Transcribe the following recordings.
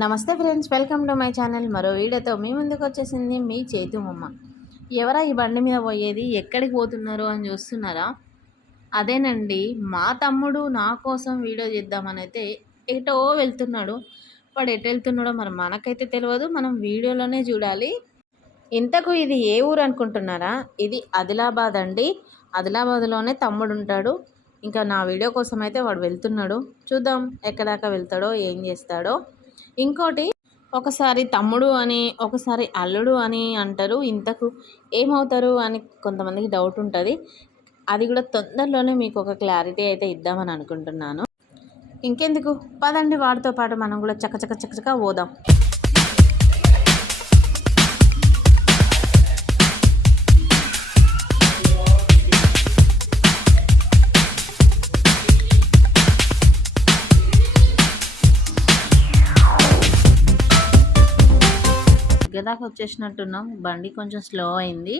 నమస్తే friends, welcome to my channel. మరో వీడియోతో మీ ముందుకు వచ్చేసింది మీ చేతుమమ్మ. ఎవరా ఈ బండి మీద పోయేది, ఎక్కడికి పోతున్నారు అని చూస్తున్నారా? అదేనండి, మా తమ్ముడు నా కోసం వీడియో చేద్దామని అయితే ఎటో వెళ్తున్నాడు. వాడు ఎటు వెళ్తున్నాడో మరి మనకైతే తెలియదు, మనం వీడియోలోనే చూడాలి. ఇంతకు ఇది ఏ ఊరు అనుకుంటున్నారా? ఇది ఆదిలాబాద్ అండి. ఆదిలాబాద్లోనే తమ్ముడు ఉంటాడు. ఇంకా నా వీడియో కోసం అయితే వాడు వెళ్తున్నాడు. చూద్దాం ఎక్కదాకా వెళ్తాడో, ఏం చేస్తాడో. ఇంకోటి, ఒకసారి తమ్ముడు అని ఒకసారి అల్లుడు అని అంటారు. ఇంతకు ఏమవుతారు అని కొంతమందికి డౌట్ ఉంటుంది. అది కూడా తొందరలోనే మీకు ఒక క్లారిటీ అయితే ఇద్దామని అనుకుంటున్నాను. ఇంకెందుకు, పదండి వాడితో పాటు మనం కూడా చకచక పోదాం. దగ్గరదాకా వచ్చేసినట్టున్నాం. బండి కొంచెం స్లో అయింది.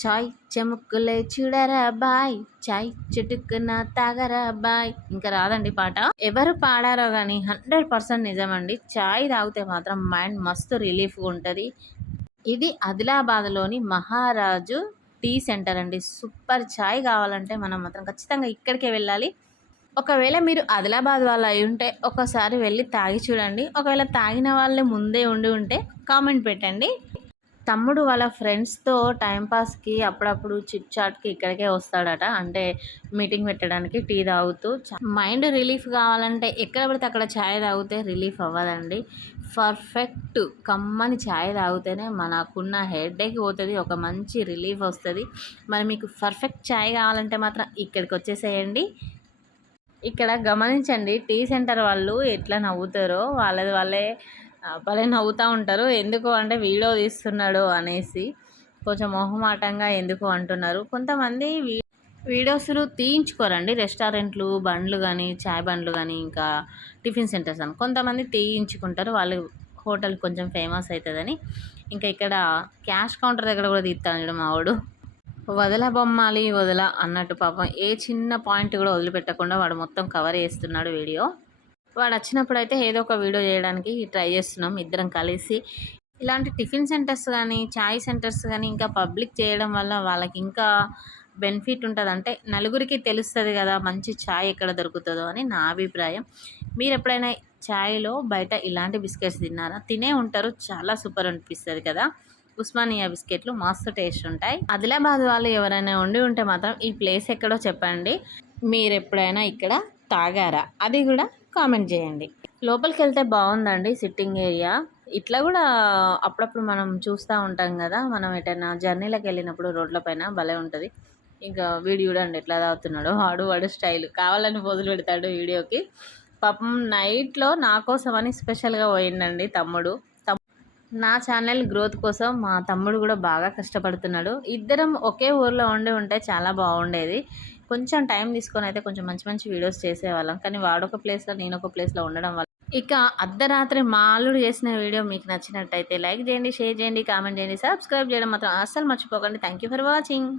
చాయ్ చెముక్కులే చూడరా బాయ్, చాయ్ చుట్టుకున్న తాగరా బాయ్. ఇంకా రాదండి పాట. ఎవరు పాడారో కానీ 100% నిజమండి. చాయ్ తాగితే మాత్రం మైండ్ మస్తు రిలీఫ్గా ఉంటుంది. ఇది ఆదిలాబాద్లోని మహారాజు టీ సెంటర్ అండి. సూపర్ చాయ్ కావాలంటే మనం మాత్రం ఖచ్చితంగా ఇక్కడికే వెళ్ళాలి. ఒకవేళ మీరు ఆదిలాబాద్ వాళ్ళు అయి ఉంటే ఒకసారి వెళ్ళి తాగి చూడండి. ఒకవేళ తాగిన వాళ్ళే ముందే ఉంటే కామెంట్ పెట్టండి. తమ్ముడు వాళ్ళ ఫ్రెండ్స్తో టైంపాస్కి అప్పుడప్పుడు చిట్ చాట్కి ఇక్కడికే వస్తాడట. అంటే మీటింగ్ పెట్టడానికి టీ తాగుతూ. మైండ్ రిలీఫ్ కావాలంటే ఎక్కడ పడితే అక్కడ ఛాయ్ తాగితే రిలీఫ్ అవ్వదండి. పర్ఫెక్ట్ కమ్మని ఛాయ్ తాగితేనే మనకున్న హెడేక్ పోతుంది, ఒక మంచి రిలీఫ్ వస్తుంది. మరి మీకు పర్ఫెక్ట్ ఛాయ్ కావాలంటే మాత్రం ఇక్కడికి వచ్చేసేయండి. ఇక్కడ గమనించండి, టీ సెంటర్ వాళ్ళు ఎట్లా నవ్వుతారో వాళ్ళే భలే నవ్వుతూ ఉంటారు. ఎందుకు అంటే వీడియో తీస్తున్నాడు అనేసి కొంచెం మొహమాటంగా ఎందుకు అంటున్నారు. కొంతమంది వీడియోస్లు తీయించుకోరండి. రెస్టారెంట్లు బండ్లు కానీ, చాయ్ బండ్లు కానీ, ఇంకా టిఫిన్ సెంటర్స్ అని కొంతమంది తీయించుకుంటారు. వాళ్ళు హోటల్ కొంచెం ఫేమస్ అవుతుందని. ఇంకా ఇక్కడ క్యాష్ కౌంటర్ దగ్గర కూడా తీస్తాను మావాడు. బొమ్మాలి వదల అన్నట్టు పాపం ఏ చిన్న పాయింట్ కూడా వదిలిపెట్టకుండా వాడు మొత్తం కవర్ చేస్తున్నాడు వీడియో. వాడు వచ్చినప్పుడు అయితే ఏదో ఒక వీడియో చేయడానికి ట్రై చేస్తున్నాం ఇద్దరం కలిసి. ఇలాంటి టిఫిన్ సెంటర్స్ కానీ, చాయ్ సెంటర్స్ కానీ ఇంకా పబ్లిక్ చేయడం వల్ల వాళ్ళకి ఇంకా బెనిఫిట్ ఉంటుంది. అంటే నలుగురికి తెలుస్తుంది కదా మంచి ఛాయ్ ఎక్కడ దొరుకుతుందో అని నా అభిప్రాయం. మీరు ఎప్పుడైనా ఛాయ్లో బయట ఇలాంటి బిస్కెట్స్ తిన్నారా? తినే ఉంటారు, చాలా సూపర్ అనిపిస్తుంది కదా. ఉస్మానియా బిస్కెట్లు మస్తు టేస్ట్ ఉంటాయి. ఆదిలాబాద్ వాళ్ళు ఎవరైనా ఉంటే మాత్రం ఈ ప్లేస్ ఎక్కడో చెప్పండి. మీరు ఎప్పుడైనా ఇక్కడ తాగారా అది కూడా కామెంట్ చేయండి. లోపలికి వెళ్తే బాగుందండి సిట్టింగ్ ఏరియా. ఇట్లా కూడా అప్పుడప్పుడు మనం చూస్తూ ఉంటాం కదా, మనం ఎటైనా జర్నీలకు వెళ్ళినప్పుడు రోడ్ల పైన భలే ఉంటుంది. ఇంకా వీడు చూడండి ఎట్లా తాగుతున్నాడు. వాడు స్టైల్ కావాలని పోజులు పెడతాడు వీడియోకి. పాపం నైట్లో నా కోసం అని స్పెషల్గా పోయిందండి తమ్ముడు. నా ఛానల్ గ్రోత్ కోసం మా తమ్ముడు కూడా బాగా కష్టపడుతున్నాడు. ఇద్దరం ఒకే ఊర్లో ఉంటే చాలా బాగుండేది. కొంచెం టైం తీసుకొని అయితే కొంచెం మంచి వీడియోస్ చేసేవాళ్ళం. కానీ వాడొక ప్లేస్లో నేను ఒక ప్లేస్లో ఉండడం వల్ల ఇక అర్ధరాత్రి మా అల్లుడు చేసిన వీడియో మీకు నచ్చినట్టయితే లైక్ చేయండి, షేర్ చేయండి, కామెంట్ చేయండి, సబ్స్క్రైబ్ చేయడం మాత్రం అస్సలు మర్చిపోకండి. Thank you for watching.